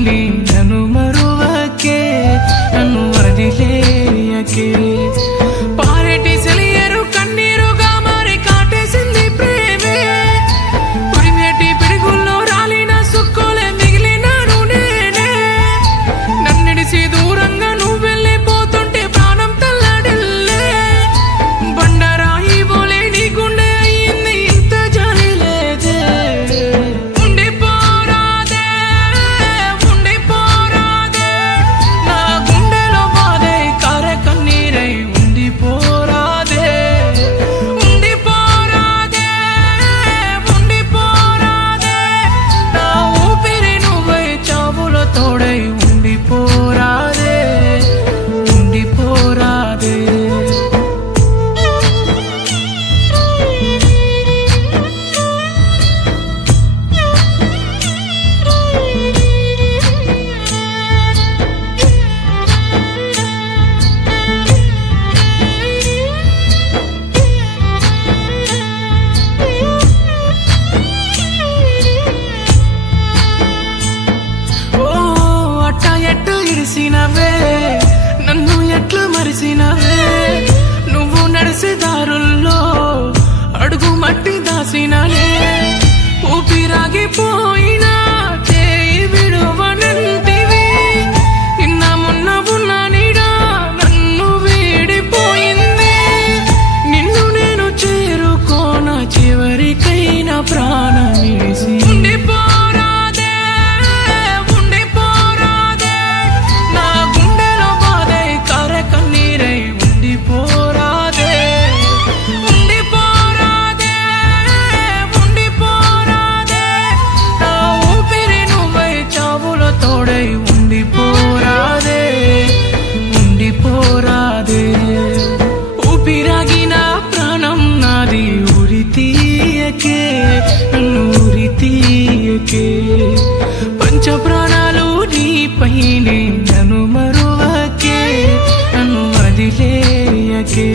పైనే నన్ను మరువకే, నన్ను వదిలేయకే. పారేటి సెలియరు కన్నీరుగా మారి కాటేసింది ప్రేమే, ఉరిమేటి పిడుగుల్లో రాలిన సుక్కోలే మిగిలినాను నేనే. నన్నిడిసి దూరంగా నువ్వు వెళ్ళిపోతుంటే ప్రాణం తల్లడిల్లే, బండరాయి బోలే నీ గుండె అయ్యింది ఇంత జాలి లేదే. ఉండిపోరాదే, ఉండిపోరాదే, నా గుండెలో బాధే కారే కన్నీరై ఉండిపోరాదే. ఉండిపోరాదే, ఉండిపోరాదే, నా ఊపిరి నువ్వై చావులో తోడై ఉండిపోరాదే, ఉండిపోరాదే. ఓ అట్ట ఎట్టు ఇడిసినవే, నన్ను ఎట్లు మరిసినవే. నువ్వు నడిసే దారుల్లో అడుగు మట్టి దాసిననే, ఊపిరాగిపోయినా చేయి విడువనంటివి. నిన్న మొన్న ఉన్న నీడా నన్ను వీడిపోయింది, నిన్ను నేను చేరుకోన చివరికైనా ప్రాణమిడిసి. ఉండిపోరాదే, ఉండిపోరాదే, నా గుండెలో బాధై కారే కన్నీరై ఉండిపోరాదే. ఉండిపోరాదే, ఉండిపోరాదే, నా ఊపిరి నువ్వై చావులో తోడై ఉండిపోరాదే, ఉండిపోరాదే. ఊపిరాగిన ప్రాణం నాది ఉరి తీయకే, నన్ను ఉరి తీయకే. పంచ ప్రాణాలు నీ పైనే నన్ను మరువకే, నన్ను వదిలేయకే.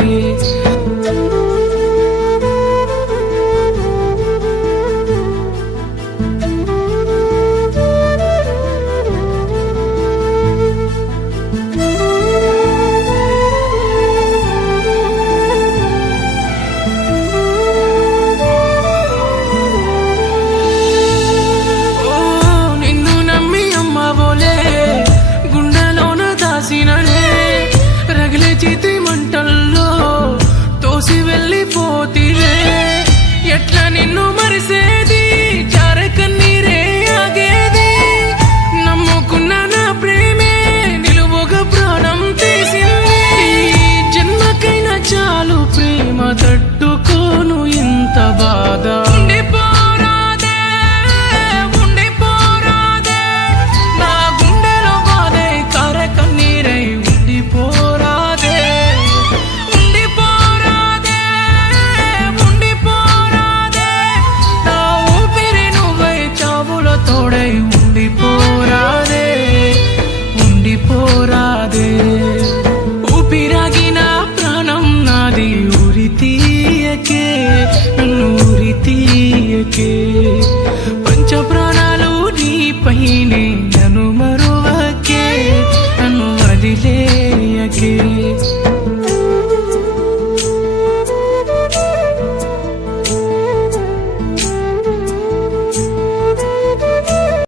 ఓ నిన్ను నమ్మి అమ్మవోలే గుండెలోన దాసిననే, రగిలే చేతి మంటల్లో తోసి వెళ్ళిపోతివే. ఎట్లా నిన్ను మరిసేది, జారే కన్నీరే ఆగేది. నమ్ముకున్న నా ప్రేమే నిలువుగా ప్రాణం తీసింది. ఈ జన్మకైనా చాలు ప్రేమ తట్టుకోను ఇంత బాధ. ఉండిపోరాదే, ఉండిపోరాదే, నా గుండెలో బాధై కారే కన్నీరై ఉండిపోరాదే. ఉండిపోరాదే, ఉండిపోరాదే, నా ఊపిరి నువ్వై చావులో తోడై ఉండిపోరాదే, ఉండిపోరాదే. ఊపిరాగిన ప్రాణం నాది ఉరి తీయకే, నన్ను ఉరి తీయకే. పంచ ప్రాణాలు నీ పైనే నన్ను మరువకే, నన్ను వదిలేయకే.